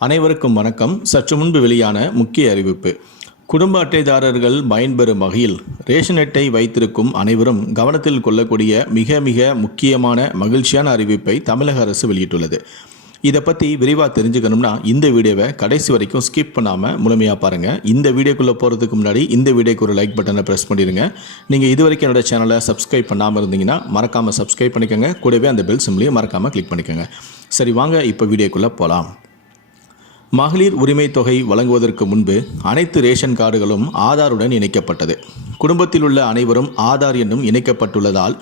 அனைவருக்கும் வணக்கம். சற்று முன்பு வெளியான முக்கிய அறிவிப்பு. குடும்ப அட்டைதாரர்கள் பயன்பெறும் வகையில் ரேஷன் அட்டை வைத்திருக்கும் அனைவரும் கவனத்தில் கொள்ளக்கூடிய மிக மிக முக்கியமான மகிழ்ச்சியான அறிவிப்பை தமிழக அரசு வெளியிட்டுள்ளது. இதை பற்றி விரிவாக தெரிஞ்சுக்கணும்னா இந்த வீடியோவை கடைசி வரைக்கும் ஸ்கிப் பண்ணாமல் முழுமையாக பாருங்கள். இந்த வீடியோக்குள்ளே போகிறதுக்கு முன்னாடி இந்த வீடியோக்கு ஒரு லைக் பட்டனை ப்ரெஸ் பண்ணிடுங்க. நீங்கள் இது வரைக்கும் என்னோட சேனலை சப்ஸ்கிரைப் பண்ணாமல் இருந்தீங்கன்னா மறக்காமல் சப்ஸ்கிரைப் பண்ணிக்கோங்க. கூடவே அந்த பெல் சிம்லையும் மறக்காமல் கிளிக் பண்ணிக்கோங்க. சரி, வாங்க இப்போ வீடியோக்குள்ளே போகலாம். மகளிர் உரிமை தொகை வழங்குவதற்கு முன்பு அனைத்து ரேஷன் கார்டுகளும் ஆதாருடன் இணைக்கப்பட்டது. குடும்பத்தில் உள்ள அனைவரும் ஆதார் என்னும் இணைக்கப்பட்டுள்ளதால்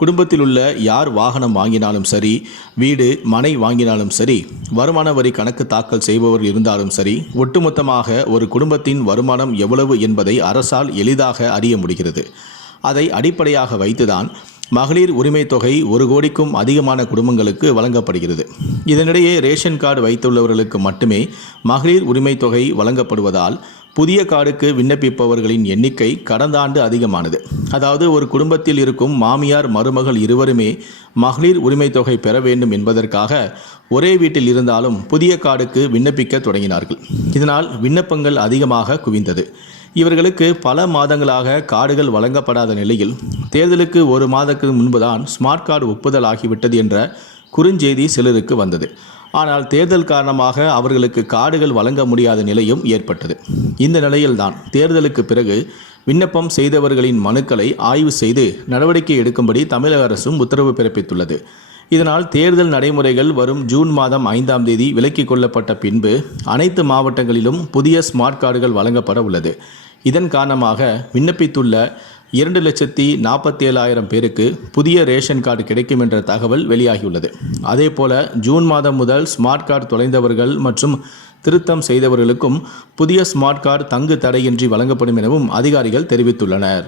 குடும்பத்தில் உள்ள யார் வாகனம் வாங்கினாலும் சரி, வீடு மனை வாங்கினாலும் சரி, வருமான வரி கணக்கு தாக்கல் செய்பவர் இருந்தாலும் சரி, ஒட்டுமொத்தமாக ஒரு குடும்பத்தின் வருமானம் எவ்வளவு என்பதை அரசால் எளிதாக அறிய முடிகிறது. அதை அடிப்படையாக வைத்துதான் மகளிர் உரிமை தொகை 1 கோடிக்கும் அதிகமான குடும்பங்களுக்கு வழங்கப்படுகிறது. இதனிடையே ரேஷன் கார்டு வைத்துள்ளவர்களுக்கு மட்டுமே மகளிர் உரிமை தொகை வழங்கப்படுவதால் புதிய கார்டுக்கு விண்ணப்பிப்பவர்களின் எண்ணிக்கை கடந்த ஆண்டு அதிகமானது. அதாவது ஒரு குடும்பத்தில் இருக்கும் மாமியார் மருமகள் இருவருமே மகளிர் உரிமை தொகை பெற வேண்டும் என்பதற்காக ஒரே வீட்டில் இருந்தாலும் புதிய கார்டுக்கு விண்ணப்பிக்க தொடங்கினார்கள். இதனால் விண்ணப்பங்கள் அதிகமாக குவிந்தது. இவர்களுக்கு பல மாதங்களாக கார்டுகள் வழங்கப்படாத நிலையில் தேர்தலுக்கு 1 மாதத்துக்கு முன்புதான் ஸ்மார்ட் கார்டு ஒப்புதல் ஆகிவிட்டது என்ற குறுஞ்செய்தி சிலருக்கு வந்தது. ஆனால் தேர்தல் காரணமாக அவர்களுக்கு கார்டுகள் வழங்க முடியாத நிலையும் ஏற்பட்டது. இந்த நிலையில்தான் தேர்தலுக்கு பிறகு விண்ணப்பம் செய்தவர்களின் மனுக்களை ஆய்வு செய்து நடவடிக்கை எடுக்கும்படி தமிழக அரசும் உத்தரவு பிறப்பித்துள்ளது. இதனால் தேர்தல் நடைமுறைகள் வரும் ஜூன் மாதம் 5ஆம் தேதி விலக்கிக் கொள்ளப்பட்ட பின்பு அனைத்து மாவட்டங்களிலும் புதிய ஸ்மார்ட் கார்டுகள் வழங்கப்பட உள்ளது. இதன் காரணமாக விண்ணப்பித்துள்ள 2,47,000 பேருக்கு புதிய ரேஷன் கார்டு கிடைக்கும் என்ற தகவல் வெளியாகியுள்ளது. அதேபோல ஜூன் மாதம் முதல் ஸ்மார்ட் கார்டு தொலைந்தவர்கள் மற்றும் திருத்தம் செய்தவர்களுக்கும் புதிய ஸ்மார்ட் கார்டு தங்கு தடையின்றி வழங்கப்படும் எனவும் அதிகாரிகள் தெரிவித்துள்ளனர்.